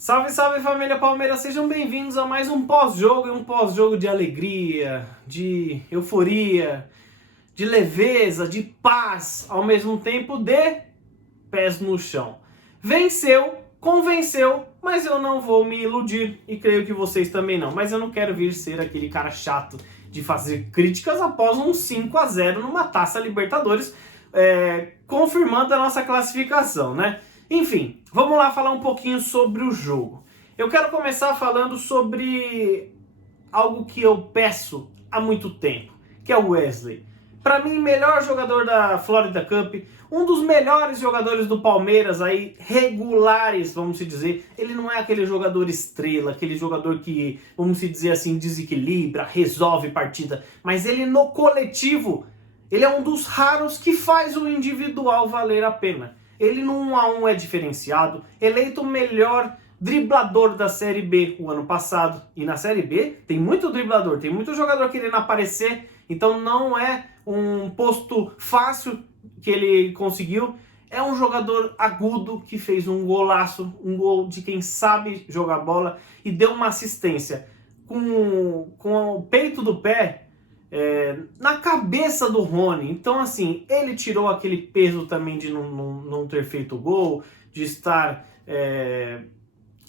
Salve, salve família Palmeiras, sejam bem-vindos a mais um pós-jogo, e um pós-jogo de alegria, de euforia, de leveza, de paz, ao mesmo tempo de pés no chão. Venceu, convenceu, mas eu não vou me iludir e creio que vocês também não. Mas eu não quero vir ser aquele cara chato de fazer críticas após um 5-0 numa Taça Libertadores, confirmando a nossa classificação, né? Enfim, vamos lá falar um pouquinho sobre o jogo. Eu quero começar falando sobre algo que eu peço há muito tempo, que é o Wesley. Para mim, melhor jogador da Florida Cup, um dos melhores jogadores do Palmeiras aí, regulares, vamos dizer. Ele não é aquele jogador estrela, aquele jogador que, vamos dizer assim, desequilibra, resolve partida, mas ele no coletivo, ele é um dos raros que faz o individual valer a pena. Ele no 1 a 1 é diferenciado, eleito o melhor driblador da Série B o ano passado. E na Série B tem muito driblador, tem muito jogador querendo aparecer, então não é um posto fácil que ele conseguiu. É um jogador agudo que fez um golaço, um gol de quem sabe jogar bola e deu uma assistência com o peito do pé na cabeça do Rony. Então assim, ele tirou aquele peso também de não ter feito gol, de estar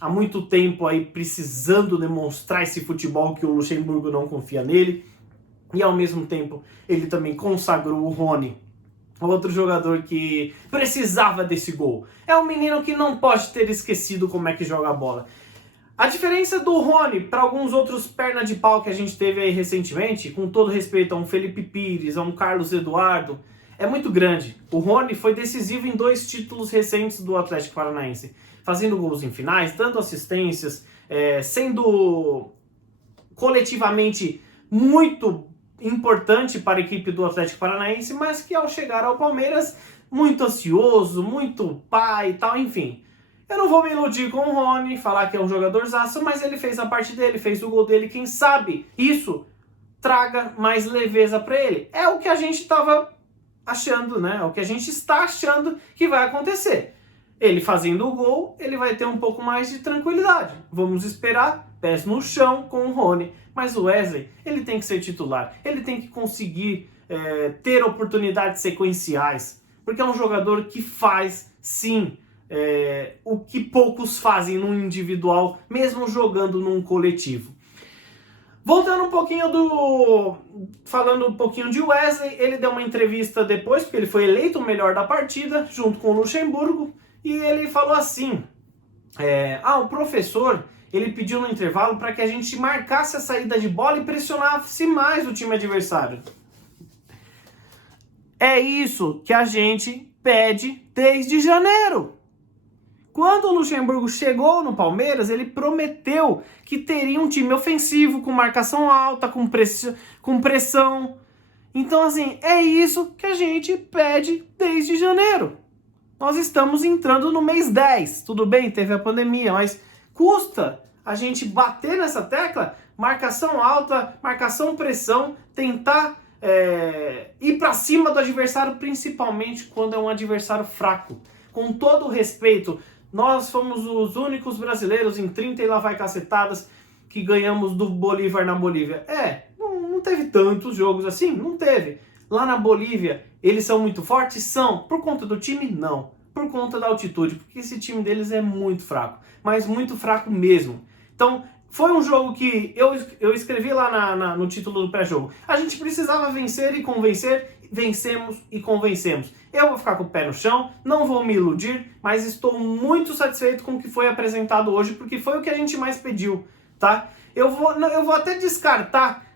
há muito tempo aí precisando demonstrar esse futebol que o Luxemburgo não confia nele, e ao mesmo tempo ele também consagrou o Rony, outro jogador que precisava desse gol. É um menino que não pode ter esquecido como é que joga a bola. A diferença do Rony para alguns outros perna de pau que a gente teve aí recentemente, com todo respeito a um Felipe Pires, a um Carlos Eduardo, é muito grande. O Rony foi decisivo em 2 títulos recentes do Atlético Paranaense, fazendo gols em finais, dando assistências, sendo coletivamente muito importante para a equipe do Atlético Paranaense, mas que ao chegar ao Palmeiras, muito ansioso, muito pai e tal, enfim. Eu não vou me iludir com o Rony, falar que é um jogadorzaço, mas ele fez a parte dele, fez o gol dele, quem sabe isso traga mais leveza para ele. É o que a gente estava achando, né? É o que a gente está achando que vai acontecer. Ele fazendo o gol, ele vai ter um pouco mais de tranquilidade. Vamos esperar, pés no chão com o Rony. Mas o Wesley, ele tem que ser titular, ele tem que conseguir ter oportunidades sequenciais, porque é um jogador que faz, sim, o que poucos fazem no individual, mesmo jogando num coletivo. Voltando um pouquinho falando um pouquinho de Wesley, ele deu uma entrevista depois, porque ele foi eleito o melhor da partida, junto com o Luxemburgo, e ele falou assim, o professor, ele pediu no intervalo para que a gente marcasse a saída de bola e pressionasse mais o time adversário. É isso que a gente pede desde janeiro. Quando o Luxemburgo chegou no Palmeiras, ele prometeu que teria um time ofensivo, com marcação alta, com pressão. Então, assim, é isso que a gente pede desde janeiro. Nós estamos entrando no mês 10. Tudo bem, teve a pandemia, mas custa a gente bater nessa tecla, marcação alta, marcação pressão, tentar ir para cima do adversário, principalmente quando é um adversário fraco. Com todo o respeito, nós fomos os únicos brasileiros em 30 e lá vai cacetadas que ganhamos do Bolívar na Bolívia. Não teve tantos jogos assim? Não teve. Lá na Bolívia, eles são muito fortes? São. Por conta do time? Não. Por conta da altitude, porque esse time deles é muito fraco. Mas muito fraco mesmo. Então, foi um jogo que eu escrevi lá no título do pré-jogo. A gente precisava vencer e convencer, vencemos e convencemos. Eu vou ficar com o pé no chão, não vou me iludir, mas estou muito satisfeito com o que foi apresentado hoje, porque foi o que a gente mais pediu, tá? Eu vou até descartar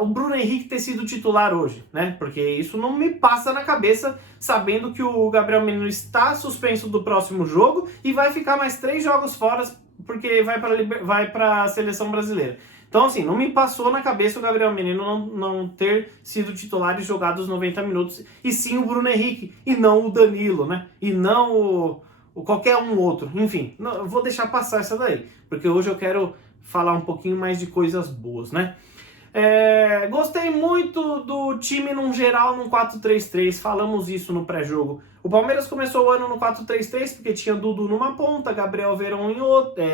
o Bruno Henrique ter sido titular hoje, né? Porque isso não me passa na cabeça, sabendo que o Gabriel Menino está suspenso do próximo jogo e vai ficar mais 3 jogos fora, porque vai para a seleção brasileira. Então, assim, não me passou na cabeça o Gabriel Menino não ter sido titular e jogado os 90 minutos, e sim o Bruno Henrique, e não o Danilo, né? E não o qualquer um outro. Enfim, eu vou deixar passar essa daí, porque hoje eu quero falar um pouquinho mais de coisas boas, né? Gostei muito do time num geral, num 4-3-3, falamos isso no pré-jogo. O Palmeiras começou o ano no 4-3-3 porque tinha Dudu numa ponta, Gabriel Veron em outra,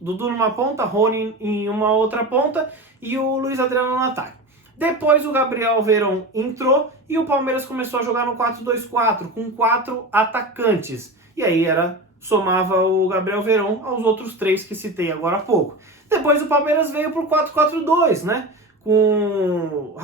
Dudu numa ponta, Rony em uma outra ponta e o Luiz Adriano no ataque. Depois o Gabriel Veron entrou e o Palmeiras começou a jogar no 4-2-4 com 4 atacantes. E aí somava o Gabriel Veron aos outros 3 que citei agora há pouco. Depois o Palmeiras veio para o 4-4-2, né? Com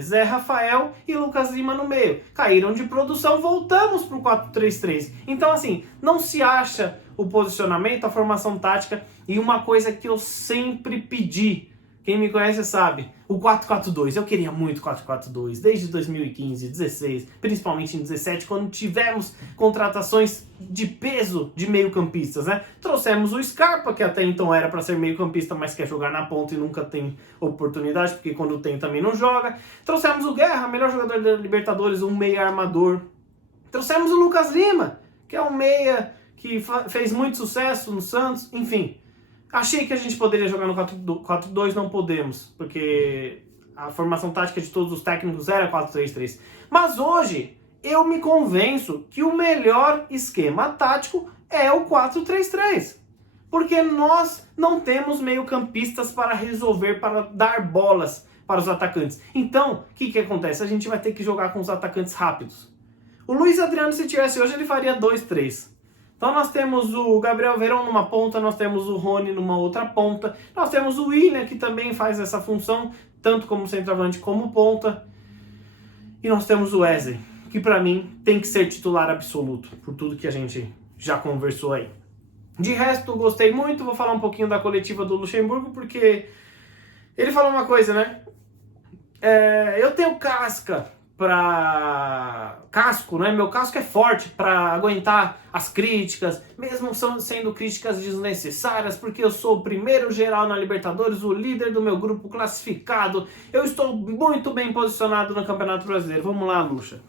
Zé Rafael e Lucas Lima no meio. Caíram de produção, voltamos para o 4-3-3. Então, assim, não se acha o posicionamento, a formação tática. E uma coisa que eu sempre pedi, quem me conhece sabe, o 4-4-2. Eu queria muito 4-4-2, desde 2015, 16, principalmente em 17, quando tivemos contratações de peso de meio-campistas, né? Trouxemos o Scarpa, que até então era para ser meio-campista, mas quer jogar na ponta e nunca tem oportunidade, porque quando tem também não joga. Trouxemos o Guerra, melhor jogador da Libertadores, um meia armador. Trouxemos o Lucas Lima, que é um meia que fez muito sucesso no Santos, enfim. Achei que a gente poderia jogar no 4-4-2, não podemos, porque a formação tática de todos os técnicos era 4-3-3. Mas hoje eu me convenço que o melhor esquema tático é o 4-3-3. Porque nós não temos meio-campistas para resolver, para dar bolas para os atacantes. Então, o que acontece? A gente vai ter que jogar com os atacantes rápidos. O Luiz Adriano, se tivesse hoje, ele faria 2-3. Então nós temos o Gabriel Veron numa ponta, nós temos o Rony numa outra ponta, nós temos o William, que também faz essa função, tanto como centroavante como ponta, e nós temos o Wesley, que para mim tem que ser titular absoluto, por tudo que a gente já conversou aí. De resto, gostei muito, vou falar um pouquinho da coletiva do Luxemburgo, porque ele falou uma coisa, né? Eu tenho casco, né? Meu casco é forte para aguentar as críticas, mesmo sendo críticas desnecessárias, porque eu sou o primeiro geral na Libertadores, o líder do meu grupo classificado. Eu estou muito bem posicionado no Campeonato Brasileiro. Vamos lá, Luxa.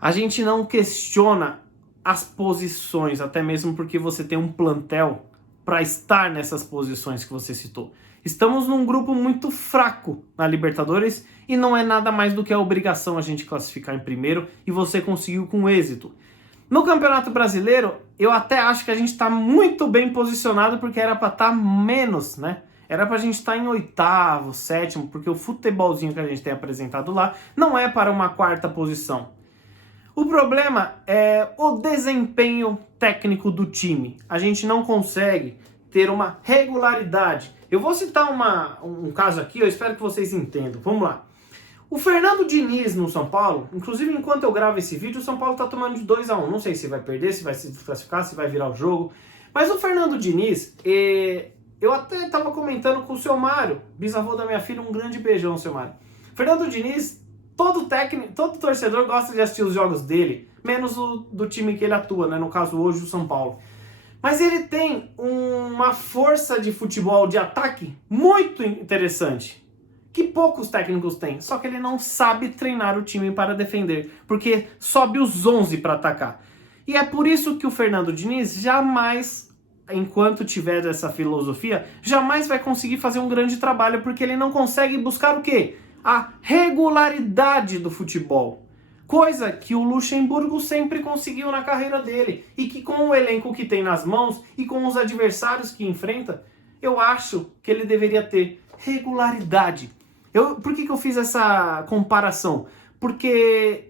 A gente não questiona as posições, até mesmo porque você tem um plantel para estar nessas posições que você citou. Estamos num grupo muito fraco na Libertadores e não é nada mais do que a obrigação a gente classificar em primeiro, e você conseguiu com êxito. No Campeonato Brasileiro, eu até acho que a gente está muito bem posicionado, porque era para estar menos, né? Era para a gente estar em 8º, 7º, porque o futebolzinho que a gente tem apresentado lá não é para uma 4ª posição. O problema é o desempenho técnico do time. A gente não consegue ter uma regularidade. Eu vou citar um caso aqui, eu espero que vocês entendam. Vamos lá. O Fernando Diniz no São Paulo, inclusive enquanto eu gravo esse vídeo, o São Paulo está tomando de 2-1. Não sei se vai perder, se vai se desclassificar, se vai virar o jogo. Mas o Fernando Diniz, eu até estava comentando com o seu Mário, bisavô da minha filha, um grande beijão, seu Mário. Fernando Diniz, todo torcedor gosta de assistir os jogos dele, menos o do time que ele atua, né? No caso hoje o São Paulo. Mas ele tem uma força de futebol, de ataque, muito interessante, que poucos técnicos têm. Só que ele não sabe treinar o time para defender, porque sobe os 11 para atacar. E é por isso que o Fernando Diniz jamais, enquanto tiver essa filosofia, jamais vai conseguir fazer um grande trabalho, porque ele não consegue buscar o quê? A regularidade do futebol. Coisa que o Luxemburgo sempre conseguiu na carreira dele. E que com o elenco que tem nas mãos e com os adversários que enfrenta, eu acho que ele deveria ter regularidade. Por que eu fiz essa comparação? Porque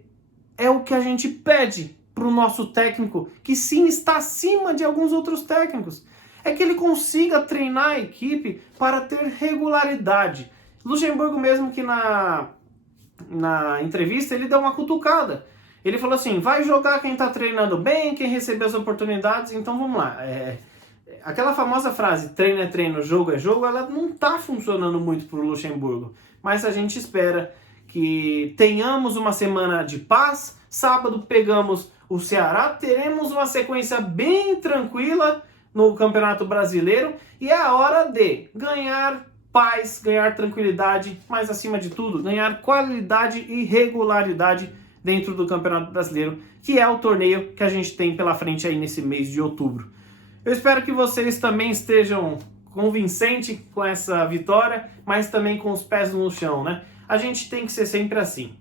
é o que a gente pede para o nosso técnico, que sim está acima de alguns outros técnicos. É que ele consiga treinar a equipe para ter regularidade. Luxemburgo mesmo que na entrevista, ele deu uma cutucada. Ele falou assim, vai jogar quem tá treinando bem, quem recebeu as oportunidades, então vamos lá. Aquela famosa frase, treino é treino, jogo é jogo, ela não tá funcionando muito pro Luxemburgo. Mas a gente espera que tenhamos uma semana de paz. Sábado pegamos o Ceará, teremos uma sequência bem tranquila no Campeonato Brasileiro, e é a hora de ganhar paz, ganhar tranquilidade, mas acima de tudo, ganhar qualidade e regularidade dentro do Campeonato Brasileiro, que é o torneio que a gente tem pela frente aí nesse mês de outubro. Eu espero que vocês também estejam convincente com essa vitória, mas também com os pés no chão, né? A gente tem que ser sempre assim.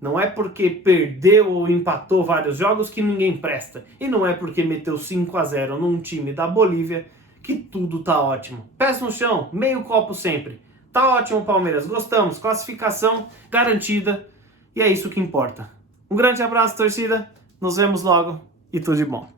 Não é porque perdeu ou empatou vários jogos que ninguém presta. E não é porque meteu 5-0 num time da Bolívia que tudo tá ótimo. Pés no chão, meio copo sempre. Tá ótimo, Palmeiras. Gostamos. Classificação garantida. E é isso que importa. Um grande abraço, torcida. Nos vemos logo e tudo de bom.